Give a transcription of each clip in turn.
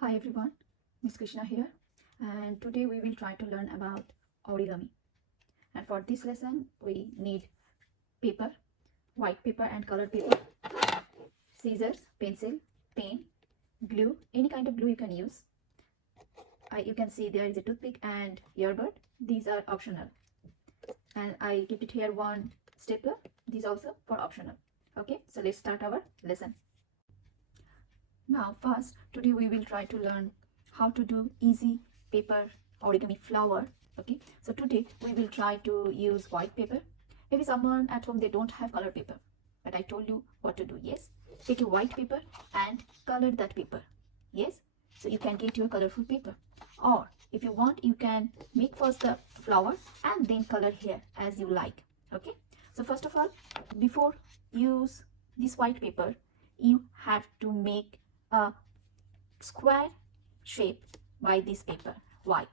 Hi everyone, Miss Krishna here, and today we will try to learn about origami. And for this lesson we need paper, white paper and colored paper, scissors, pencil, pen, glue, any kind of glue you can use. You can see there is a toothpick and earbud. These are optional, and I kept it here one stapler. These also for optional. Okay, so let's start our lesson. Now first, today we will try to learn how to do easy paper origami flower. Okay, so today we will try to use white paper. Maybe someone at home they don't have color paper, but I told you what to do. Yes, take a white paper and color that paper. Yes, so you can get your colorful paper, or if you want you can make first the flower and then color here as you like. Okay, so first of all, before use this white paper, you have to make a square shape by this paper. Why?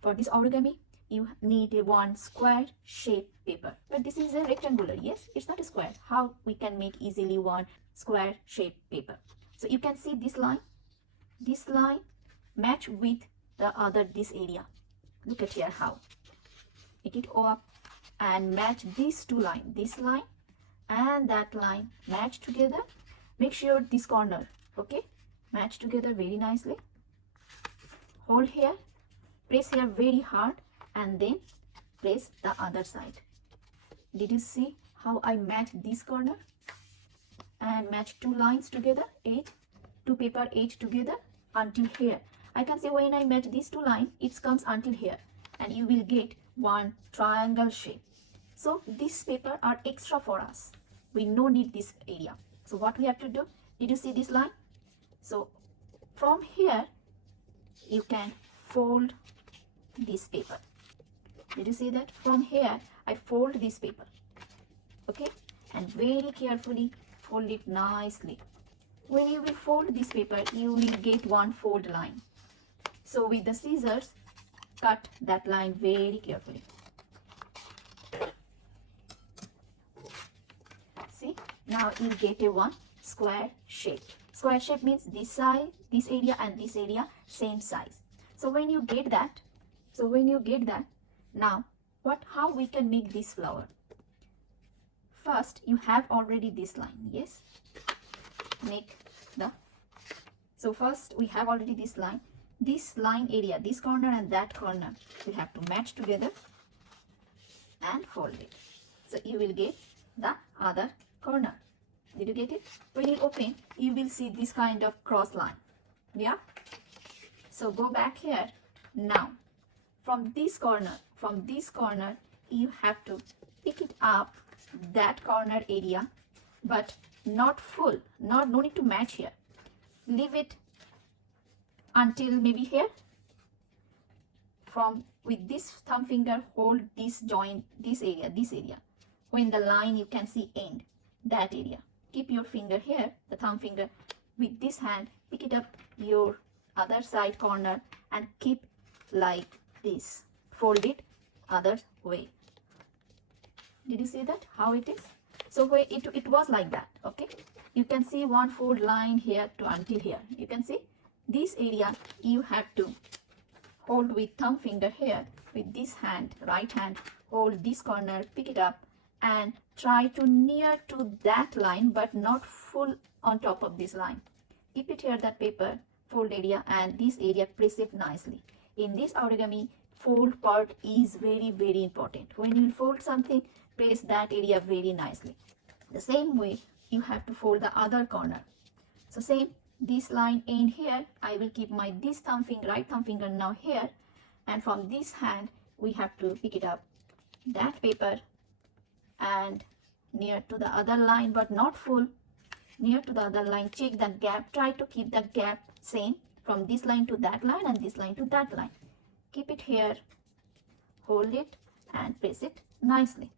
For this origami you need a one square shape paper, but this is a rectangular. Yes, it's not a square. How we can make easily one square shape paper? So you can see this line match with the other this area. Look at here how make it up and match these two lines, this line and that line match together. Make sure this corner, okay, match together very nicely. Hold here, press here very hard and then press the other side. Did you see how I match this corner and match two lines together, edge, two paper edge together until here? I can say when I match these two lines, it comes until here and you will get one triangle shape. So this paper are extra for us. We no need this area. So what we have to do? Did you see this line? So from here you can fold this paper. Did you see that? From here I fold this paper, okay, and very carefully fold it nicely. When you will fold this paper you will get one fold line. So with the scissors cut that line very carefully. See, now you get a one square shape. Square shape means this side, this area and this area same size. So when you get that, now how we can make this flower? First you have already this line. Yes, first we have already this line area, this corner and that corner we have to match together and fold it. So you will get the other corner. Did you get it? When you open you will see this kind of cross line. Yeah, so go back here. Now from this corner you have to pick it up, that corner area, but not full, no need to match here. Leave it until maybe here. From with this thumb finger hold this joint, this area. When the line you can see end, that area. Keep your finger here, the thumb finger, with this hand pick it up your other side corner and keep like this. Fold it other way. Did you see that how it is? So where it was like that. Okay, you can see one fold line here to until here. You can see this area you have to hold with thumb finger here, with this hand, right hand, hold this corner, pick it up and try to near to that line but not full on top of this line. Keep it here, that paper, fold area and this area, press it nicely. In this origami, fold part is very important. When you fold something, press that area very nicely. The same way you have to fold the other corner. So same, this line end here, I will keep my this thumb finger, right thumb finger now here, and from this hand we have to pick it up, that paper, and near to the other line but not full, near to the other line, check the gap, try to keep the gap same from this line to that line and this line to that line. Keep it here, hold it and press it nicely.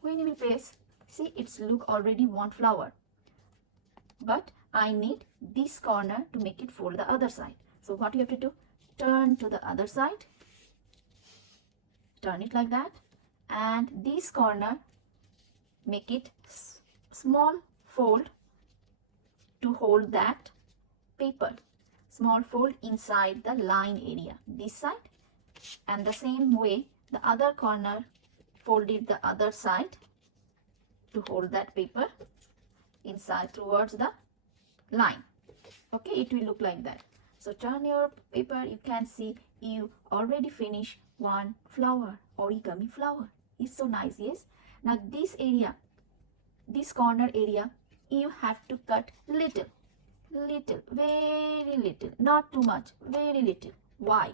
When you will press, see it's look already one flower, but I need this corner to make it fold the other side. So what you have to do, turn to the other side, turn it like that, and this corner make it small fold to hold that paper, small fold inside the line area, this side, and the same way the other corner, fold it the other side to hold that paper inside towards the line. Okay, it will look like that. So turn your paper, you can see you already finished one flower, origami flower. It's so nice, yes? Now this area, this corner area, you have to cut little, very little, not too much, very little. Why?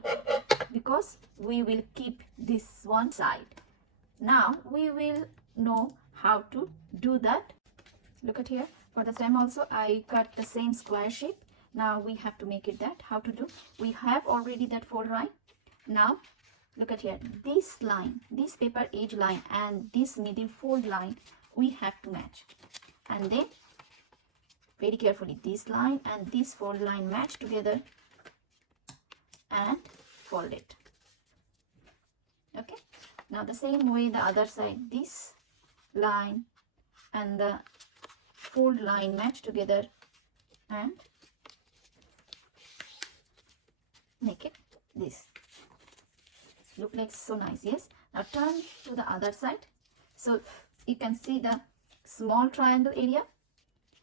Because we will keep this one side. Now we will know how to do that. Look at here. For the stem also I cut the same square shape. Now we have to make it that. How to do? We have already that fold line. Now look at here. This line, this paper edge line and this middle fold line, we have to match. And then very carefully this line and this fold line match together and fold it. Okay. Now the same way the other side, this line and the fold line match together and make it this. Look like so nice, yes? Now turn to the other side. So you can see the small triangle area.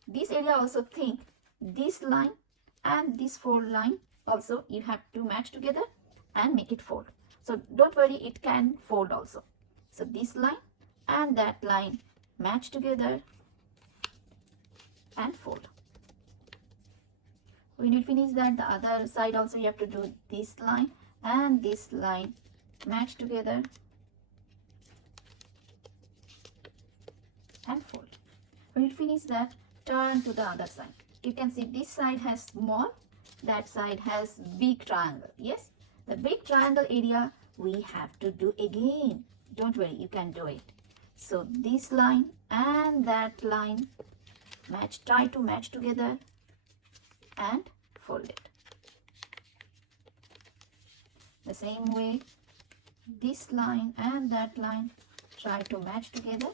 This area also, think this line and this fold line also you have to match together and make it fold. So don't worry, it can fold also. So this line and that line match together and fold. When you finish that, the other side also you have to do this line and this line match together and fold. When you finish that, turn to the other side. You can see this side has small, that side has big triangle. Yes, the big triangle area we have to do again. Don't worry, you can do it. So this line and that line match, try to match together and fold it. The same way this line and that line, try to match together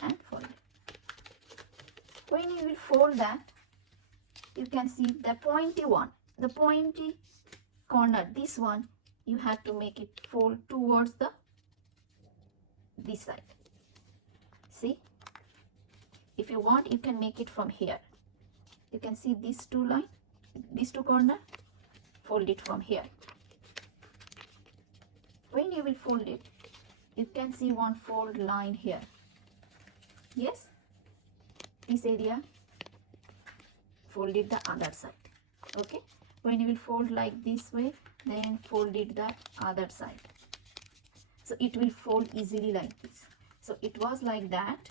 and fold it. When you will fold that, you can see the pointy one, the pointy corner, this one you have to make it fold towards the this side. See, if you want you can make it from here. You can see these two line, these two corner, fold it from here. When you will fold it, you can see one fold line here. Yes, this area, fold it the other side. Okay, when you will fold like this way, then fold it the other side. So it will fold easily like this. So it was like that,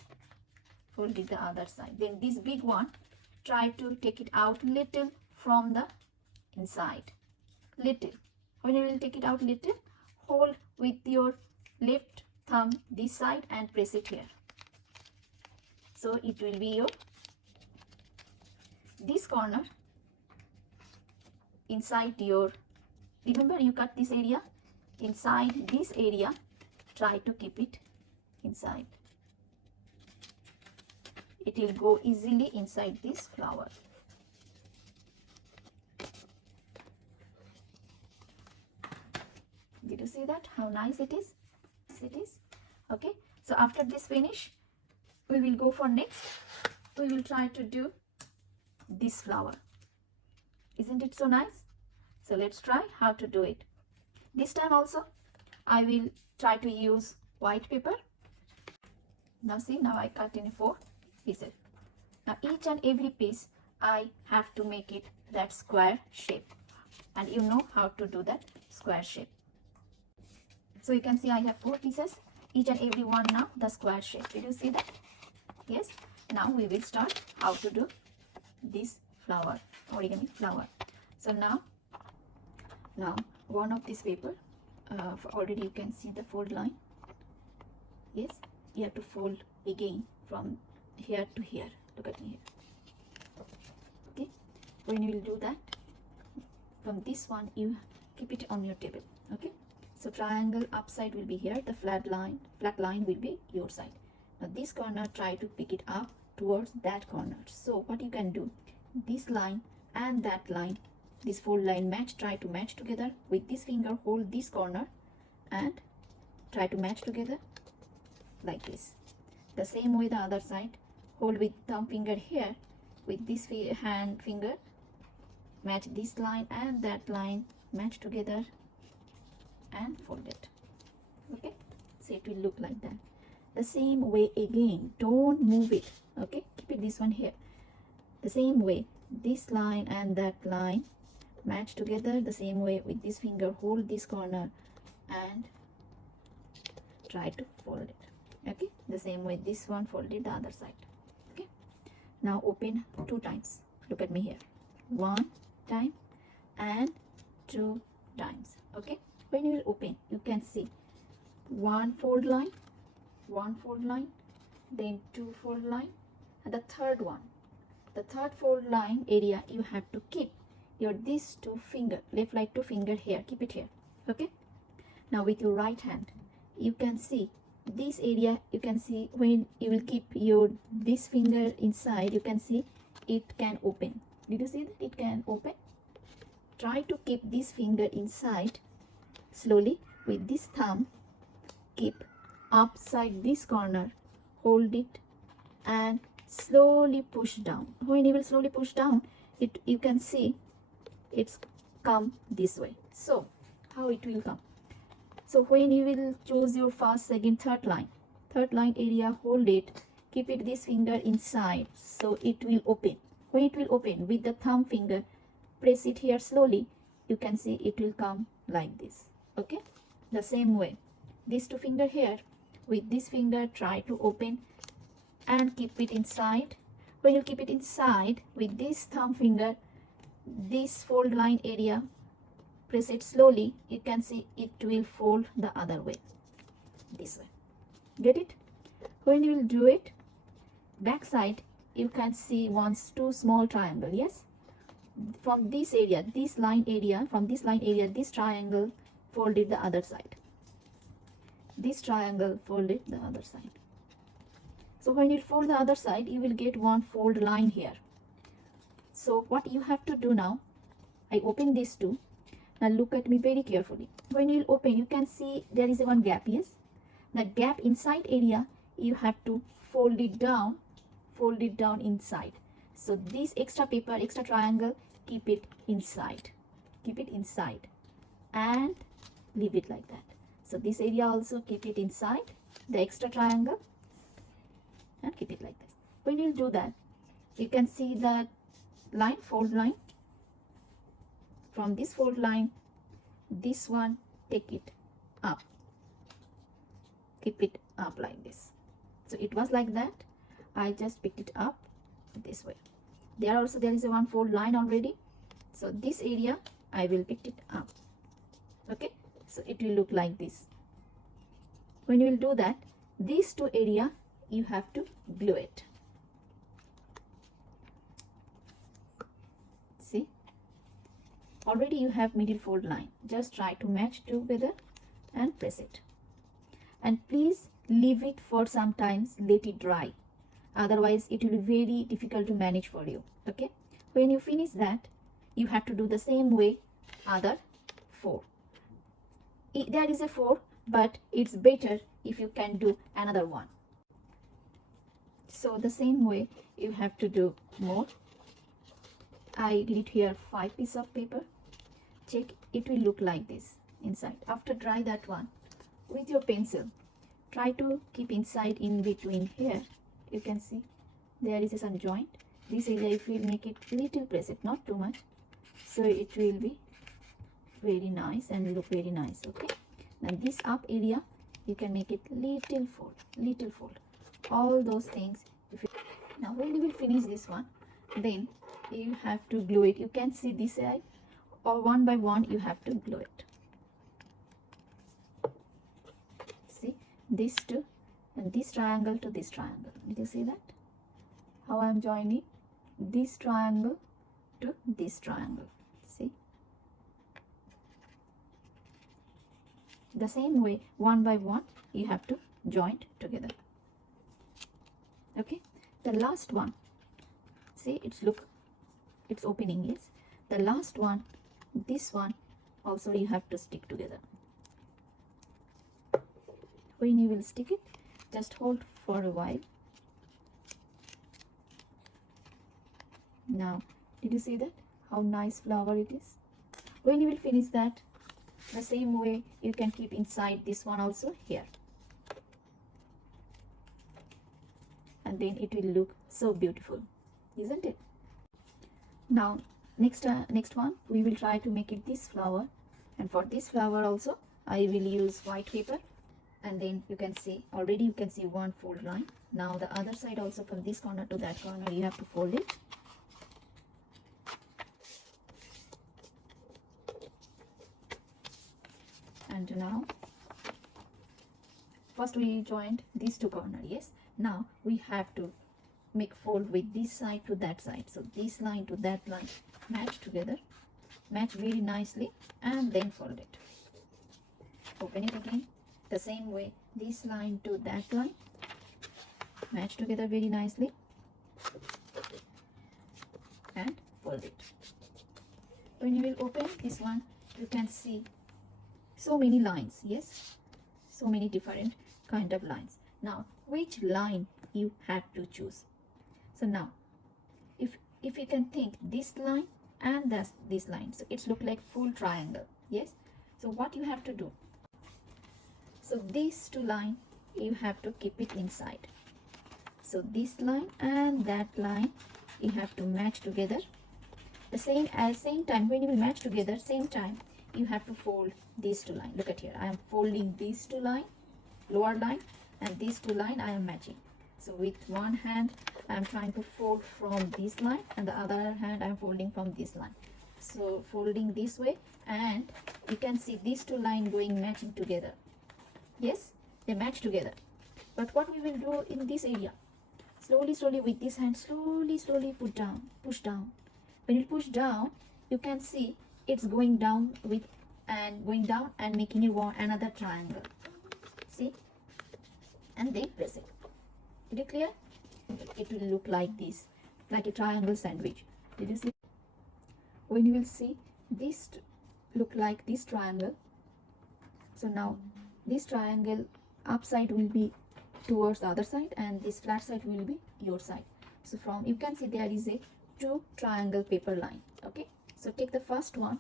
fold it the other side. Then this big one, try to take it out little from the inside, little. When you will take it out little, hold with your left thumb this side and press it here. So it will be your this corner inside your, remember you cut this area, inside this area, try to keep it inside. It will go easily inside this flower. Did you see that? How nice it is? It is. Okay. So after this finish, we will go for next. We will try to do this flower. Isn't it so nice? So let's try how to do it. This time also, I will try to use white paper. Now see, now I cut in 4 pieces. Now each and every piece, I have to make it that square shape. And you know how to do that square shape. So you can see I have 4 pieces, each and every one now the square shape. Did you see that? Yes. Now we will start how to do this flower, origami flower. So now one of this paper, already you can see the fold line. Yes, you have to fold again from here to here. Look at me here. Okay, when you will do that, from this one you keep it on your table. Okay, so triangle upside will be here, the flat line will be your side. Now this corner, try to pick it up towards that corner. So what you can do, this line and that line, this fold line try to match together. With this finger hold this corner and try to match together like this. The same way the other side, hold with thumb finger here, with this hand finger match this line and that line, match together and fold it. Okay, so it will look like that. The same way again, don't move it. Okay, keep it this one here. The same way, this line and that line match together. The same way, with this finger hold this corner and try to fold it. Okay, the same way this one, fold it the other side. Okay, now open 2 times. Look at me here, 1 time and 2 times. Okay, when you will open, you can see 1 fold line, 1 fold line, then 2 fold line, and the third one, the third fold line area, you have to keep your these 2 finger, left like 2 finger here, keep it here. Okay, now with your right hand, you can see this area. You can see when you will keep your this finger inside, you can see it can open. Did you see that it can open? Try to keep this finger inside slowly. With this thumb, keep upside this corner, hold it and slowly push down. When you will slowly push down, it, you can see it's come this way. So how it will come? So when you will choose your first, second, third line area, hold it, keep it this finger inside, so it will open. When it will open, with the thumb finger, press it here slowly, you can see it will come like this. Okay, the same way, these 2 finger here, with this finger try to open and keep it inside. When you keep it inside, with this thumb finger, this fold line area, press it slowly, you can see it will fold the other way, this way. Get it? When you will do it, back side, you can see 2 small triangle. Yes, from this area, this line area, from this line area, this triangle folded the other side, this triangle folded the other side. So when you fold the other side, you will get 1 fold line here. So what you have to do now, I open these 2. Now look at me very carefully. When you will open, you can see there is 1 gap. Yes, the gap inside area, you have to fold it down inside. So this extra paper, extra triangle, keep it inside and leave it like that. So this area also keep it inside, the extra triangle, and keep it like this. When you do that, you can see the line, fold line. From this fold line, this one, take it up, keep it up like this. So it was like that, I just picked it up this way. There also there is 1 fold line already, so this area I will pick it up. Okay, so it will look like this. When you will do that, these 2 area you have to glue it. See, already you have middle fold line. Just try to match together and press it. And please leave it for some time, let it dry. Otherwise it will be very difficult to manage for you. Okay, when you finish that, you have to do the same way other 4. There is a 4, but it's better if you can do another 1. So the same way you have to do more. I did here 5 pieces of paper. Check, it will look like this inside. After dry that one, with your pencil, try to keep inside in between here. You can see there is some joint. This area, if you make it little, press it, not too much, so it will be very nice and look very nice. Okay, now this up area, you can make it little fold, all those things. Now when you will finish this one, then you have to glue it. You can see this side, or 1 by 1 you have to glue it. See, these 2 and this triangle to this triangle. Did you see that? How I am joining this triangle to this triangle. See, the same way 1 by 1 you have to join together. Okay, the last one, see, it's opening. Yes, the last one, this one also you have to stick together. When you will stick it, just hold for a while. Now, did you see that? How nice flower it is? When you will finish that, the same way you can keep inside this one also here. And then it will look so beautiful, isn't it? Now, next one, we will try to make it this flower. And for this flower also, I will use white paper. And then you can see, already you can see one fold line. Now the other side also, from this corner to that corner, you have to fold it. And now, first we joined these two corners. Yes, now we have to make fold with this side to that side. So this line to that line match together, match very nicely, and then fold it. Open it again. The same way, this line to that line match together very nicely, and fold it. When you will open this one, you can see so many lines. Yes, so many different kind of lines. Now, which line you have to choose? So now, if you can think, this line and this line, so it's look like full triangle. Yes, so what you have to do? So these two lines, you have to keep it inside. So this line and that line, you have to match together. The same time, when you will match together, same time, you have to fold these two lines. Look at here, I am folding these two lines, lower line, and these two lines I am matching. So with one hand, I am trying to fold from this line, and the other hand I am folding from this line. So folding this way, and you can see these two lines going matching together. Yes, they match together. But what we will do in this area, slowly with this hand, slowly push down. When you push down, you can see it's going down and making another triangle. See, and then press it. Did you clear? It will look like this, like a triangle sandwich. Did you see? When you will see this look like this triangle, so now this triangle upside will be towards the other side, and this flat side will be your side. So from, you can see there is a two triangle paper line. Okay, so take the first one,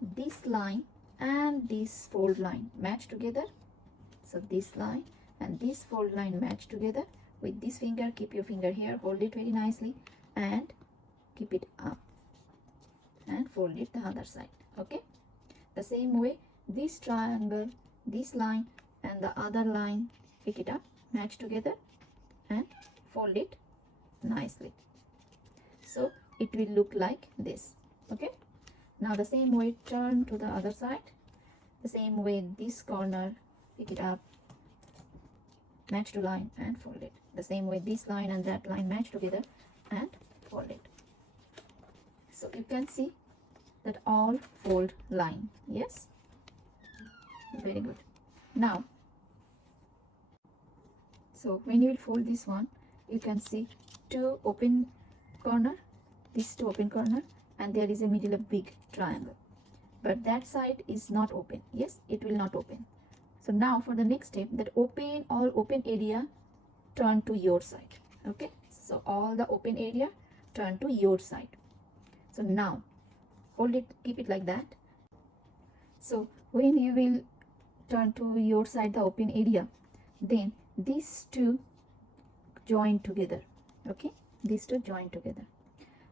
this line and this fold line match together. So this line and this fold line match together. With this finger, keep your finger here, hold it very nicely, and keep it up and fold it the other side. Okay, the same way, this triangle, this line and the other line, pick it up, match together, and fold it nicely. So it will look like this. Okay, now the same way, turn to the other side. The same way, this corner, pick it up, match to line, and fold it. The same way, this line and that line match together and fold it. So you can see that all fold line. Yes, very good. Now, so when you will fold this one, you can see two open corner, these two open corner, and there is a middle of big triangle, but that side is not open. Yes, it will not open. So now for the next step, that all open area turn to your side. Okay, so all the open area turn to your side. So now hold it, keep it like that. So when you will turn to your side, the open area, then these two join together. Okay, these two join together,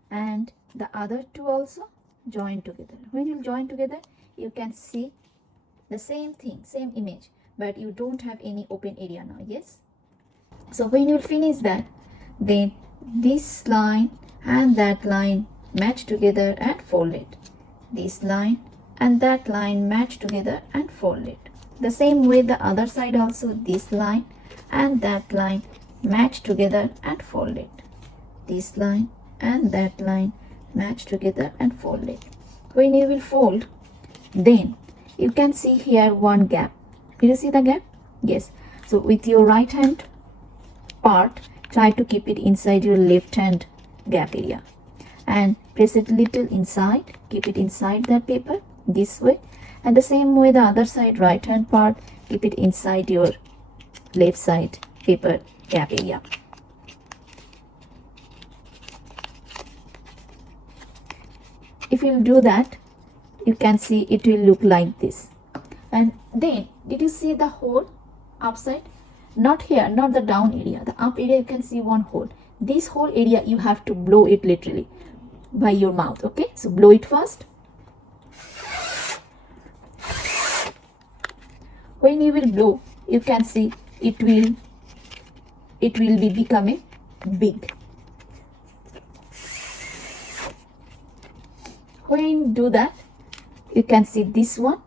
and the other two also join together. When you join together, you can see the same thing, same image, but you don't have any open area now. Yes, so when you finish that, then this line and that line match together and fold it. This line and that line match together and fold it. The same way, the other side also, this line and that line match together and fold it. This line and that line match together and fold it. When you will fold, then you can see here one gap. Did you see the gap? Yes. So with your right hand part, try to keep it inside your left hand gap area and press it little inside, keep it inside that paper this way, and the same way the other side, right hand part, keep it inside your left side paper gap area. If you do that, you can see it will look like this. And then did you see the hole upside? Not here, not the down area, the up area. You can see one hole. This whole area you have to blow it literally by your mouth. Okay, so blow it first. When you will blow, you can see it will be becoming big. When you do that, you can see this one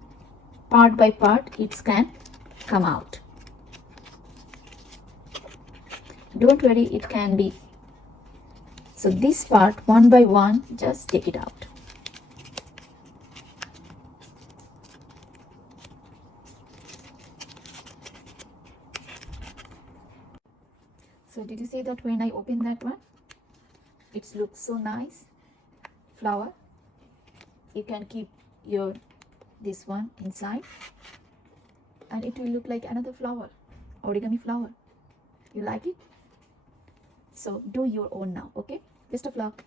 part by part it can come out. Don't worry, it can be. So this part one by one, just take it out. So did you see that when I open that one, it looks so nice flower. You can keep your this one inside and it will look like another flower, origami flower. You like it? So do your own now. Okay, best of luck.